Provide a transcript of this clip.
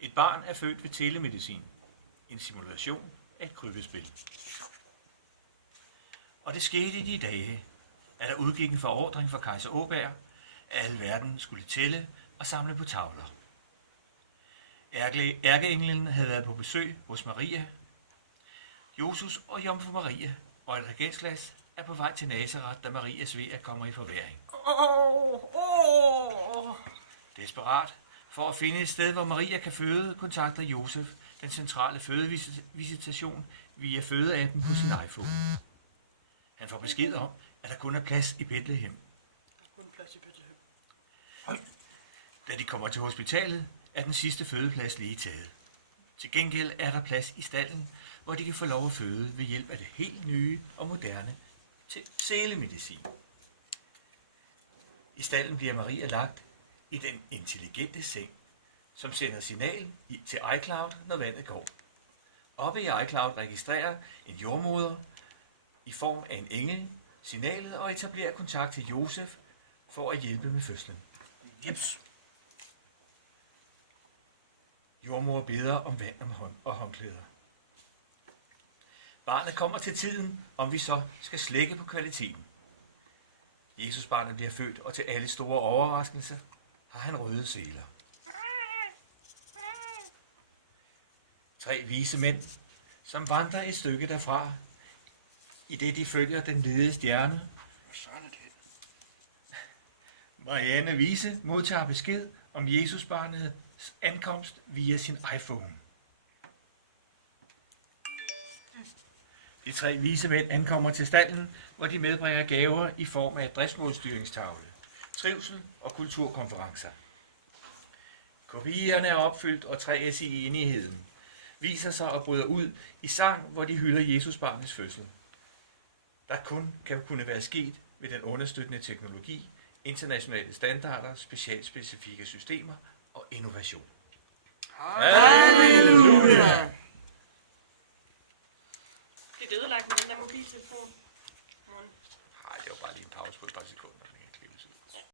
Et barn er født ved telemedicin. En simulation af et krybbespil. Og det skete i de dage, at der udgik en forordring fra kejser Åberg, at al verden skulle tælle og samle på tavler. Ærkeenglen havde været på besøg hos Maria. Josus og Jomfru Maria og et regensglas er på vej til Nazareth, da Maria Svea kommer i forværing. Desperat for at finde et sted, hvor Maria kan føde, kontakter Josef den centrale fødevisitation via fødeappen på sin iPhone. Han får besked om, at der kun er plads i Bethlehem. Da de kommer til hospitalet, er den sidste fødeplads lige taget. Til gengæld er der plads i stallen, hvor de kan få lov at føde ved hjælp af det helt nye og moderne telemedicin. I stallen bliver Maria lagt i den intelligente seng, som sender signal til iCloud, når vandet går. Oppe i iCloud registrerer en jordmoder i form af en engel signalet og etablerer kontakt til Josef for at hjælpe med fødslen. Jeps. Jordmor beder om vand og håndklæder. Barnet kommer til tiden, om vi så skal slække på kvaliteten. Jesusbarnet bliver født, og til alle store overraskelser har han røde seler. 3 vise mænd, som vandrer et stykke derfra, i det de følger den hvide stjerne. Marianne Vise modtager besked om Jesusbarnets ankomst via sin iPhone. De 3 vise mænd ankommer til stallen, hvor de medbringer gaver i form af driftsmålstyringstavle, trivsel og kulturkonferencer. Kopierne er opfyldt, og 3S i enigheden viser sig og bryder ud i sang, hvor de hylder Jesusbarnets fødsel. Der kunne være sket ved den understøttende teknologi, internationale standarder, specialspecifikke systemer og innovation. Halleluja! Det er ødelagt med den der mobiltelefon. Nej, det var bare lige en pause på et par sekunder.